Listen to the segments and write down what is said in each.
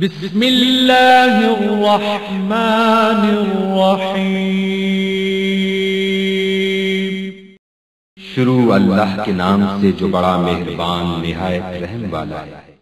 बिस्मिल्लाहिर्रहमानिर्रहीम। शुरू अल्लाह के नाम से जो बड़ा मेहरबान निहायत रहम वाला है।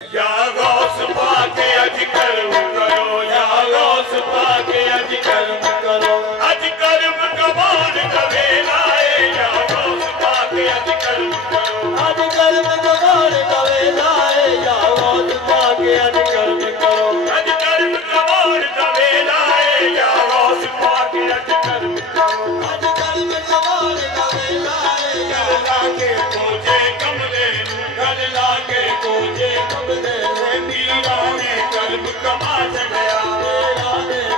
या गौस पाके अज कर्म करो, या गौस पाके अज कर्म करो, अज कर्म कमाल का वेला है। या गौस पाके अज कर्म करो, अज कर्म कमाल का वेला है। या गौस पाके अज कर्म करो, अज कर्म कमाल का वेला है। या गौस पाके अज कर्म करो, अज कर्म कमाल का वेला है। या लाके पूजे कमले, घर लाके पूजे कमले, कर्म कमा छड़िया,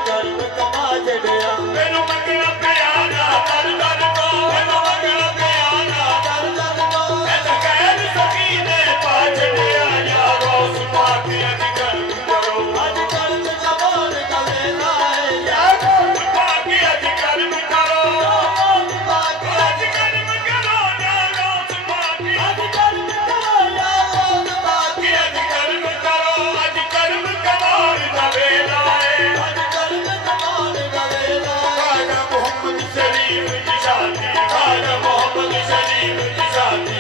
कर्म कमा छड़िया। मैनू मंगना प्यारा दर दर को, मैनू मंगना प्यारा दर दर को, मैं तो गैर सकी ने पा छड़िया। या गौस पाके अज कर्म करो, अज कर्म कमाल का वेला है। या गौस पाके अज कर्म करो, गौस पाके अज कर्म करो। या गौस पाके अज कर्म करो, या गौस पाके अज कर्म करो, अज कर्म कमाल का वेला है। अज कर्म कमाल का वेला है। खाजा मोहम्मद शरीफ की शादी, खाजा मोहम्मद शरीफ की शादी,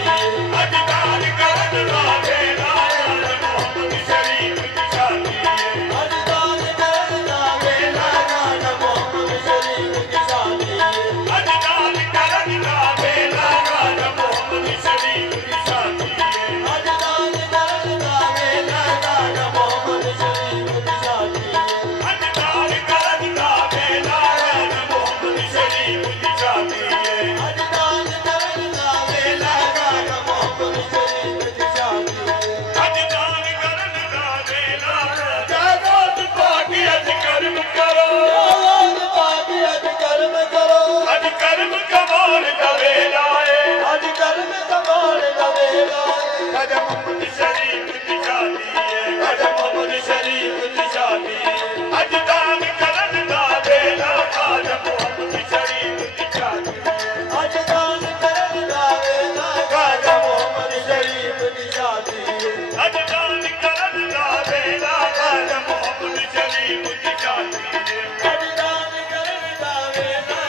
अज दान करन दा वेला है। मोहम्मद शरीफ की शादी, अज दान करन दा वेला। खाजा मोहम्मद शरीफ की शादी, अज दान करन दा वेला। खाजा मोहम्मद शरीफ की शादी, अज दान करन दा वेला। खाजा मोहम्मद शरीफ की शादी, अज दान करन दा वेला। खाजा मोहम्मद शरीफ की शादी, अज दान करन दा वेला। खाजा मोहम्मद शरीफ की शादी, अज दान करन दा वेला। या गौस पाके अज कर्म करो, या गौस पाके अज कर्म करो, अज कर्म कमाल का वेला है। अज कर्म कमाल का वेला है। खाजा मोहम्मद शरीफ की शादी, खाजा मोहम्मद शरीफ की शादी, अज दान करन दा वेला। खाजा मोहम्मद शरीफ की शादी, अज दान करन दा वेला। खाजा मोहम्मद शरीफ की शादी, अज दान करन दा वेला। खाजा मोहम्मद शरीफ की शादी, अज दान करन दा वेला।